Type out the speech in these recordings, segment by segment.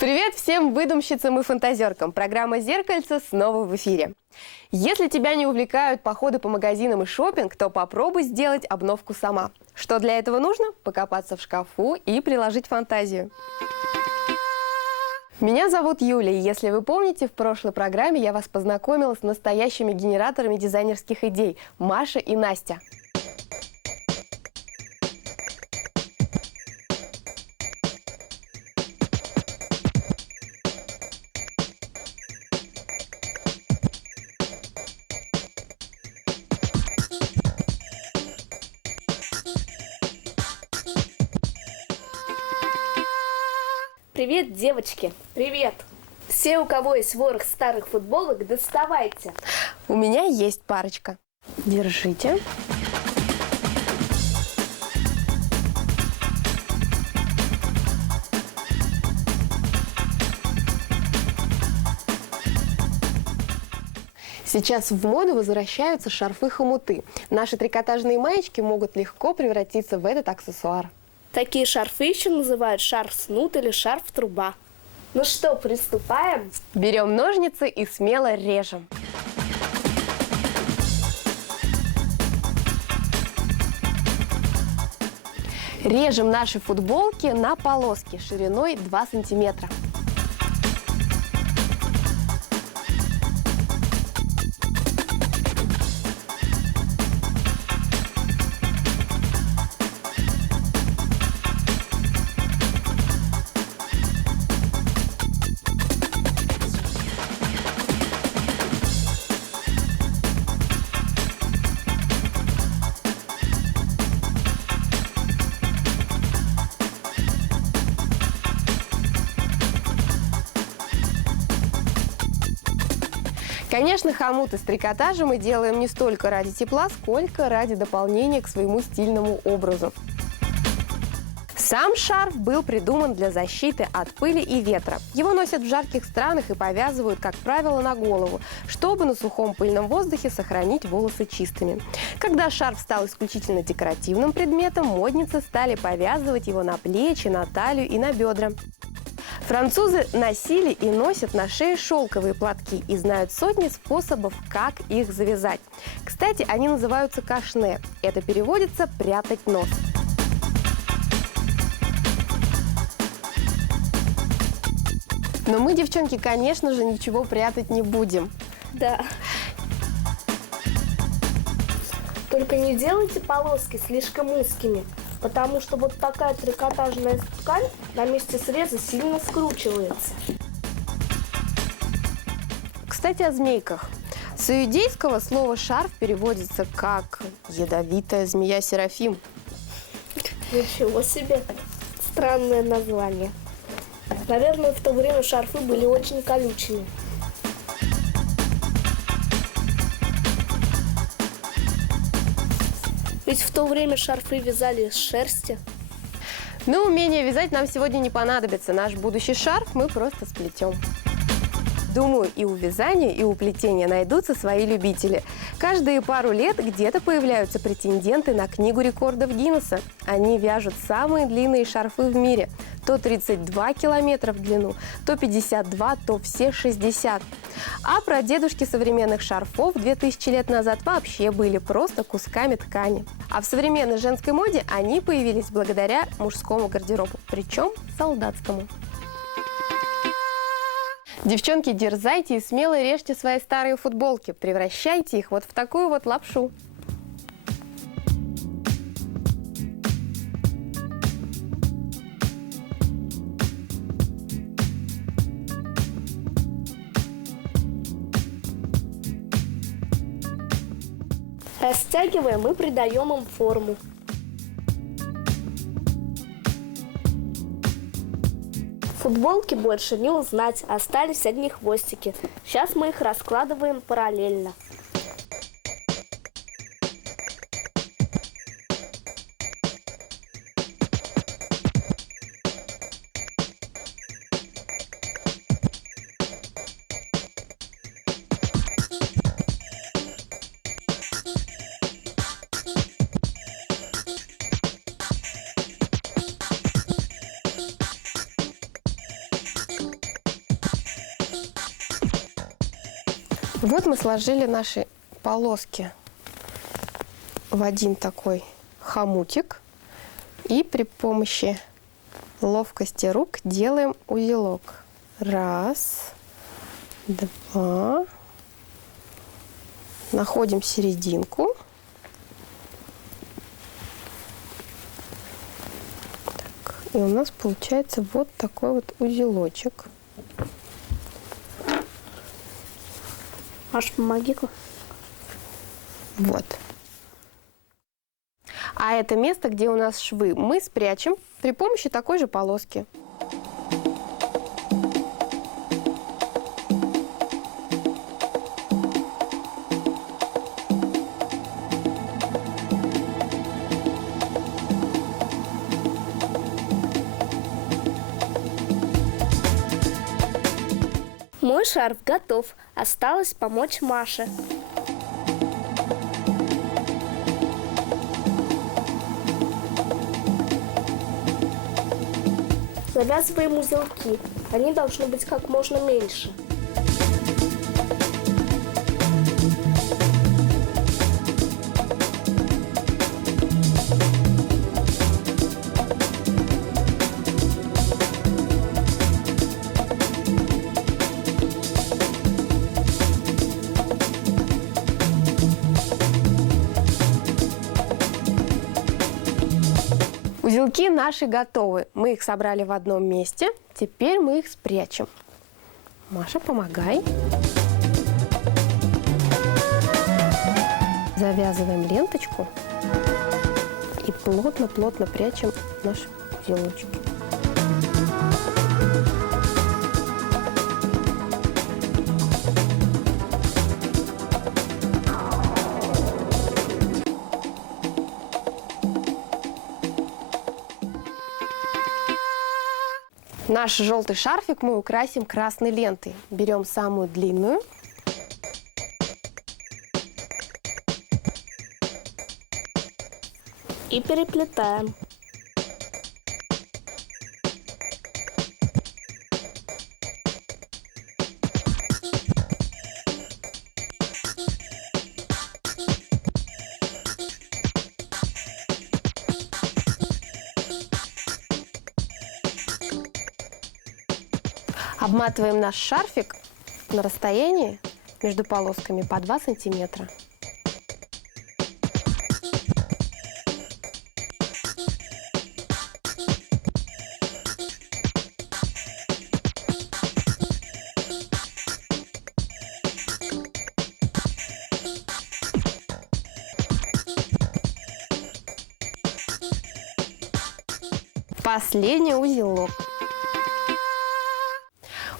Привет всем выдумщицам и фантазеркам! Программа «Зеркальце» снова в эфире. Если тебя не увлекают походы по магазинам и шопинг, то попробуй сделать обновку сама. Что для этого нужно? Покопаться в шкафу и приложить фантазию. Меня зовут Юлия, и если вы помните, в прошлой программе я вас познакомила с настоящими генераторами дизайнерских идей – Маша и Настя. Привет, девочки! Привет! Все, у кого есть ворох старых футболок, доставайте! У меня есть парочка. Держите. Сейчас в моду возвращаются шарфы-хомуты. Наши трикотажные маечки могут легко превратиться в этот аксессуар. Такие шарфы еще называют шарф-снуд или шарф-труба. Ну что, приступаем? Берем ножницы и смело режем. Режем наши футболки на полоски шириной 2 сантиметра. Конечно, хомуты с трикотажем мы делаем не столько ради тепла, сколько ради дополнения к своему стильному образу. Сам шарф был придуман для защиты от пыли и ветра. Его носят в жарких странах и повязывают, как правило, на голову, чтобы на сухом пыльном воздухе сохранить волосы чистыми. Когда шарф стал исключительно декоративным предметом, модницы стали повязывать его на плечи, на талию и на бедра. Французы носили и носят на шее шелковые платки и знают сотни способов, как их завязать. Кстати, они называются кашне. Это переводится «прятать нос». Но мы, девчонки, конечно же, ничего прятать не будем. Да. Только не делайте полоски слишком узкими, потому что вот такая трикотажная ткань на месте среза сильно скручивается. Кстати, о змейках. С иудейского слово «шарф» переводится как «ядовитая змея Серафим». Ничего себе! Странное название. Наверное, в то время шарфы были очень колючими. Ведь в то время шарфы вязали из шерсти. Но умение вязать нам сегодня не понадобится. Наш будущий шарф мы просто сплетем. Думаю, и у вязания, и у плетения найдутся свои любители. Каждые пару лет где-то появляются претенденты на книгу рекордов Гиннесса. Они вяжут самые длинные шарфы в мире. То 32 километра в длину, то 52, то все 60. А прадедушки современных шарфов 2000 лет назад вообще были просто кусками ткани. А в современной женской моде они появились благодаря мужскому гардеробу, причем солдатскому. Девчонки, дерзайте и смело режьте свои старые футболки, превращайте их вот в такую вот лапшу. Растягиваем и придаем им форму. Футболки больше не узнать, остались одни хвостики. Сейчас мы их раскладываем параллельно. Вот мы сложили наши полоски в один такой хомутик. И при помощи ловкости рук делаем узелок. Раз, два. Находим серединку. Так, и у нас получается вот такой вот узелочек. Маш, помоги-ка. Вот. А это место, где у нас швы, мы спрячем при помощи такой же полоски. Мой шарф готов. Осталось помочь Маше. Завязываем узелки. Они должны быть как можно меньше. Узелки наши готовы. Мы их собрали в одном месте. Теперь мы их спрячем. Маша, помогай. Завязываем ленточку и плотно-плотно прячем наши узелочки. Наш желтый шарфик мы украсим красной лентой. Берем самую длинную. И переплетаем. Обматываем наш шарфик на расстоянии между полосками по 2 сантиметра. Последний узелок.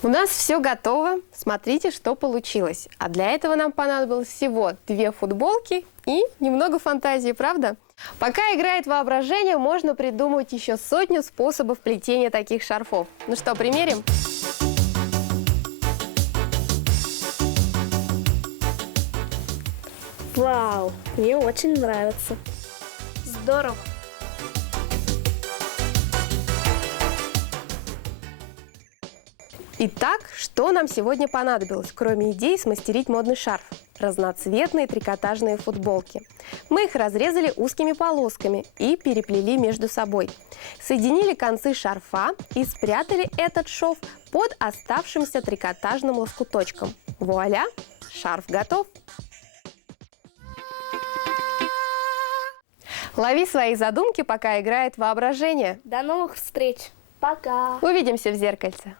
У нас все готово. Смотрите, что получилось. А для этого нам понадобилось всего 2 футболки и немного фантазии, правда? Пока играет воображение, можно придумать еще сотню способов плетения таких шарфов. Ну что, примерим? Вау, мне очень нравится. Здорово. Итак, что нам сегодня понадобилось, кроме идей смастерить модный шарф? Разноцветные трикотажные футболки. Мы их разрезали узкими полосками и переплели между собой. Соединили концы шарфа и спрятали этот шов под оставшимся трикотажным лоскуточком. Вуаля! Шарф готов! Лови свои задумки, пока играет воображение. До новых встреч. Пока. Увидимся в зеркальце.